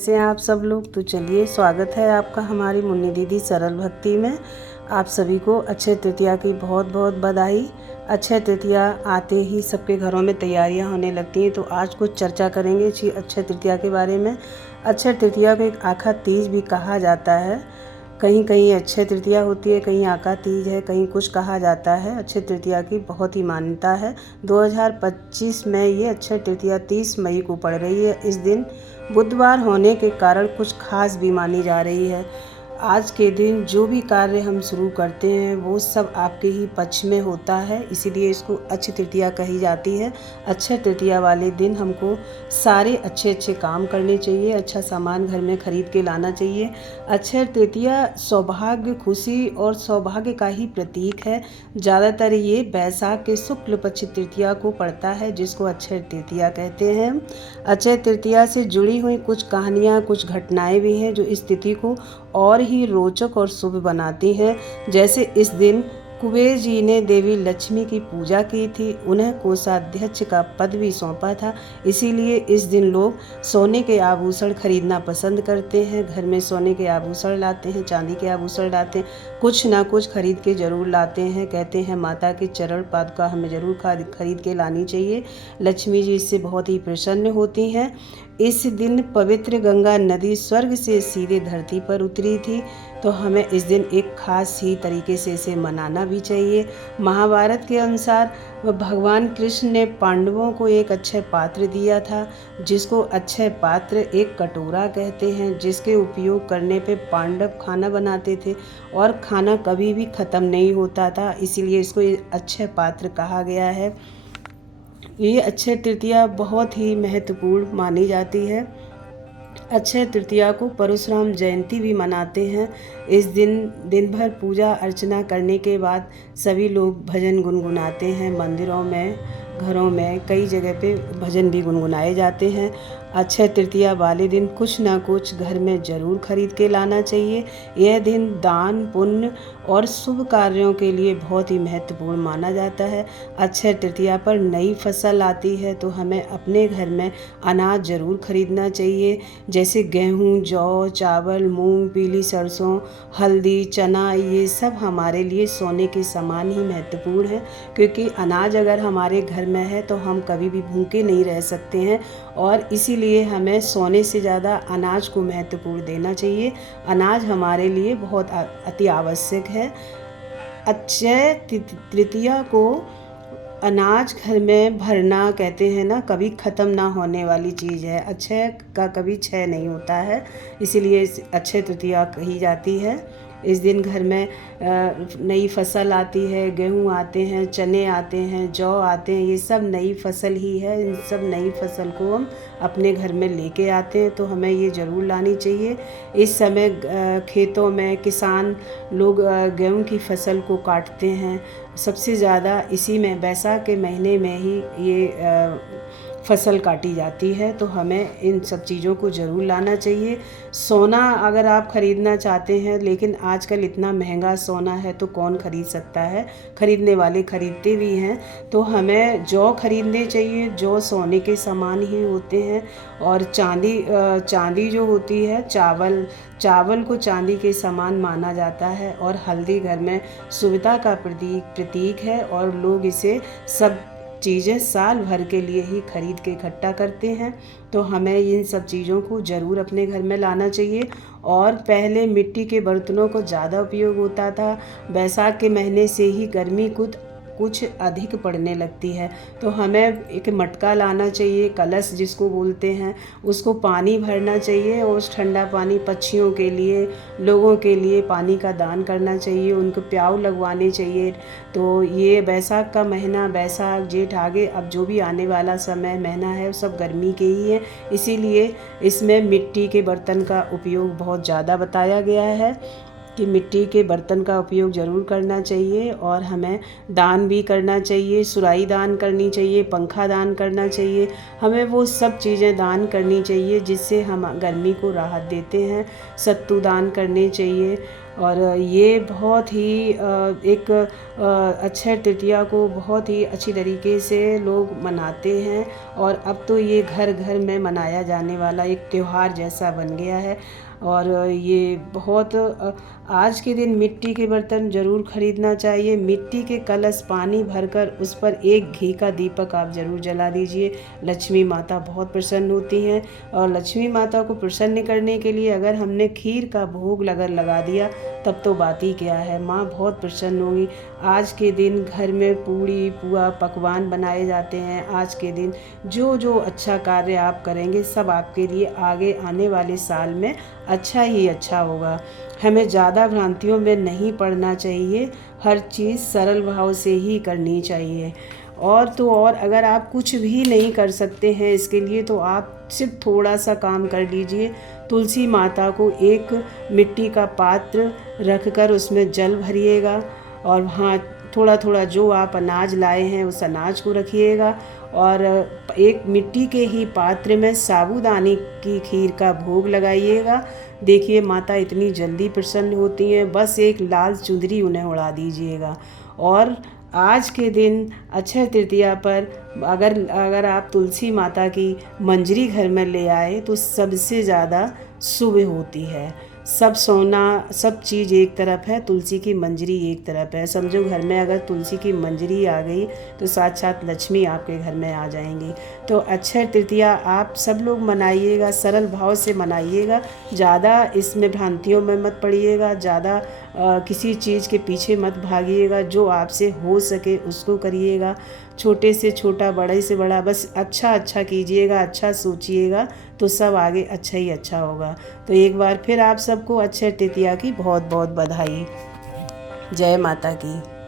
कैसे हैं आप सब लोग। तो चलिए, स्वागत है आपका हमारी मुन्नी दीदी सरल भक्ति में। आप सभी को अक्षय तृतीया की बहुत बहुत बधाई। अक्षय तृतीया आते ही सबके घरों में तैयारियां होने लगती हैं, तो आज कुछ चर्चा करेंगे इसी अक्षय तृतीया के बारे में। अक्षय तृतीया को एक आखा तीज भी कहा जाता है। कहीं कहीं अक्षय तृतीया होती है, कहीं आका तीज है, कहीं कुछ कहा जाता है। अक्षय तृतीया की बहुत ही मान्यता है। 2025 में ये अक्षय तृतीया 30 मई को पड़ रही है। इस दिन बुधवार होने के कारण कुछ खास भी मानी जा रही है। आज के दिन जो भी कार्य हम शुरू करते हैं वो सब आपके ही पक्ष में होता है, इसीलिए इसको अक्षय तृतीया कही जाती है। अक्षय तृतीया वाले दिन हमको सारे अच्छे अच्छे काम करने चाहिए, अच्छा सामान घर में खरीद के लाना चाहिए। अक्षय तृतीया सौभाग्य, खुशी और सौभाग्य का ही प्रतीक है। ज़्यादातर ये बैसाख के शुक्ल पक्ष तृतीया को पड़ता है, जिसको अक्षय तृतीया कहते हैं। अक्षय तृतीया से जुड़ी हुई कुछ कहानियाँ, कुछ घटनाएं भी हैं जो इस तिथि को और ही रोचक और शुभ बनाती हैं। जैसे इस दिन कुबेर जी ने देवी लक्ष्मी की पूजा की थी, उन्हें कोषाध्यक्ष का पद भी सौंपा था। इसीलिए इस दिन लोग सोने के आभूषण खरीदना पसंद करते हैं। घर में सोने के आभूषण लाते हैं, चांदी के आभूषण लाते हैं, कुछ ना कुछ खरीद के ज़रूर लाते हैं। कहते हैं माता के चरण पादुका हमें ज़रूर खरीद के लानी चाहिए। लक्ष्मी जी इससे बहुत ही प्रसन्न होती हैं। इस दिन पवित्र गंगा नदी स्वर्ग से सीधे धरती पर उतरी थी, तो हमें इस दिन एक खास ही तरीके से इसे मनाना भी चाहिए। महाभारत के अनुसार भगवान कृष्ण ने पांडवों को एक अक्षय पात्र दिया था, जिसको अक्षय पात्र एक कटोरा कहते हैं, जिसके उपयोग करने पे पांडव खाना बनाते थे और खाना कभी भी ख़त्म नहीं होता था, इसीलिए इसको अक्षय पात्र कहा गया है। ये अक्षय तृतीया बहुत ही महत्वपूर्ण मानी जाती है। अक्षय तृतीया को परशुराम जयंती भी मनाते हैं। इस दिन दिन भर पूजा अर्चना करने के बाद सभी लोग भजन गुनगुनाते हैं। मंदिरों में, घरों में, कई जगह पे भजन भी गुनगुनाए जाते हैं। अक्षय तृतीया वाले दिन कुछ ना कुछ घर में ज़रूर खरीद के लाना चाहिए। यह दिन दान, पुण्य और शुभ कार्यों के लिए बहुत ही महत्वपूर्ण माना जाता है। अक्षय तृतीया पर नई फसल आती है, तो हमें अपने घर में अनाज ज़रूर खरीदना चाहिए। जैसे गेहूँ, जौ, चावल, मूंग, पीली सरसों, हल्दी, चना, ये सब हमारे लिए सोने के समान ही महत्वपूर्ण है, क्योंकि अनाज अगर हमारे घर में है तो हम कभी भी भूखे नहीं रह सकते हैं, और इसीलिए हमें सोने से ज़्यादा अनाज को महत्वपूर्ण देना चाहिए। अनाज हमारे लिए बहुत अति आवश्यक है। अक्षय तृतीया को अनाज घर में भरना कहते हैं ना, कभी ख़त्म ना होने वाली चीज़ है। अक्षय का कभी क्षय नहीं होता है, इसीलिए अक्षय तृतीया कही जाती है। इस दिन घर में नई फसल आती है, गेहूँ आते हैं, चने आते हैं, जौ आते हैं, ये सब नई फसल ही है। इन सब नई फसल को हम अपने घर में लेके आते हैं, तो हमें ये ज़रूर लानी चाहिए। इस समय खेतों में किसान लोग गेहूँ की फसल को काटते हैं। सबसे ज़्यादा इसी में बैसाख के महीने में ही ये फसल काटी जाती है, तो हमें इन सब चीज़ों को ज़रूर लाना चाहिए। सोना अगर आप ख़रीदना चाहते हैं, लेकिन आजकल इतना महंगा सोना है तो कौन ख़रीद सकता है, ख़रीदने वाले ख़रीदते भी हैं, तो हमें जौ ख़रीदने चाहिए। जौ सोने के समान ही होते हैं। और चांदी जो होती है, चावल को चांदी के समान माना जाता है। और हल्दी घर में शुभता का प्रतीक है, और लोग इसे सब चीज़ें साल भर के लिए ही खरीद के इकट्ठा करते हैं, तो हमें इन सब चीज़ों को ज़रूर अपने घर में लाना चाहिए। और पहले मिट्टी के बर्तनों को ज़्यादा उपयोग होता था। बैसाख के महीने से ही गर्मी कुछ अधिक पड़ने लगती है, तो हमें एक मटका लाना चाहिए, कलश जिसको बोलते हैं, उसको पानी भरना चाहिए, और उस ठंडा पानी पक्षियों के लिए, लोगों के लिए पानी का दान करना चाहिए, उनको प्याऊ लगवाने चाहिए। तो ये बैसाख का महीना, बैसाख, जेठ, आगे अब जो भी आने वाला समय महीना है, वो सब गर्मी के ही है, इसीलिए इसमें मिट्टी के बर्तन का उपयोग बहुत ज़्यादा बताया गया है कि मिट्टी के बर्तन का उपयोग ज़रूर करना चाहिए। और हमें दान भी करना चाहिए, सुराही दान करनी चाहिए, पंखा दान करना चाहिए। हमें वो सब चीज़ें दान करनी चाहिए जिससे हम गर्मी को राहत देते हैं। सत्तू दान करने चाहिए, और ये बहुत ही एक अक्षय तृतीया को बहुत ही अच्छी तरीके से लोग मनाते हैं। और अब तो ये घर घर में मनाया जाने वाला एक त्यौहार जैसा बन गया है। और ये बहुत आज के दिन मिट्टी के बर्तन ज़रूर ख़रीदना चाहिए। मिट्टी के कलश पानी भरकर उस पर एक घी का दीपक आप ज़रूर जला दीजिए। लक्ष्मी माता बहुत प्रसन्न होती हैं। और लक्ष्मी माता को प्रसन्न करने के लिए अगर हमने खीर का भोग लगा दिया तब तो बात ही क्या है, माँ बहुत प्रसन्न होगी। आज के दिन घर में पूड़ी पुआ पकवान बनाए जाते हैं। आज के दिन जो जो अच्छा कार्य आप करेंगे सब आपके लिए आगे आने वाले साल में अच्छा ही अच्छा होगा। हमें ज़्यादा भ्रांतियों में नहीं पड़ना चाहिए, हर चीज़ सरल भाव से ही करनी चाहिए। और तो और अगर आप कुछ भी नहीं कर सकते हैं इसके लिए तो आप सिर्फ थोड़ा सा काम कर लीजिए। तुलसी माता को एक मिट्टी का पात्र रखकर उसमें जल भरिएगा और वहाँ थोड़ा थोड़ा जो आप अनाज लाए हैं उस अनाज को रखिएगा। और एक मिट्टी के ही पात्र में साबूदाने की खीर का भोग लगाइएगा। देखिए माता इतनी जल्दी प्रसन्न होती हैं, बस एक लाल चुंदरी उन्हें उड़ा दीजिएगा। और आज के दिन अक्षय तृतीया पर अगर आप तुलसी माता की मंजरी घर में ले आए तो सबसे ज़्यादा शुभ होती है। सब सोना सब चीज़ एक तरफ है, तुलसी की मंजरी एक तरफ है। समझो घर में अगर तुलसी की मंजरी आ गई तो साक्षात लक्ष्मी आपके घर में आ जाएंगी। तो अक्षय तृतीया आप सब लोग मनाइएगा, सरल भाव से मनाइएगा। ज़्यादा इसमें भ्रांतियों में मत पड़िएगा, ज़्यादा किसी चीज़ के पीछे मत भागिएगा। जो आपसे हो सके उसको करिएगा। छोटे से छोटा बड़े से बड़ा बस अच्छा अच्छा कीजिएगा, अच्छा सोचिएगा तो सब आगे अच्छा ही अच्छा होगा। तो एक बार फिर आप सबको अक्षय तृतीया की बहुत बहुत बधाई। जय माता की।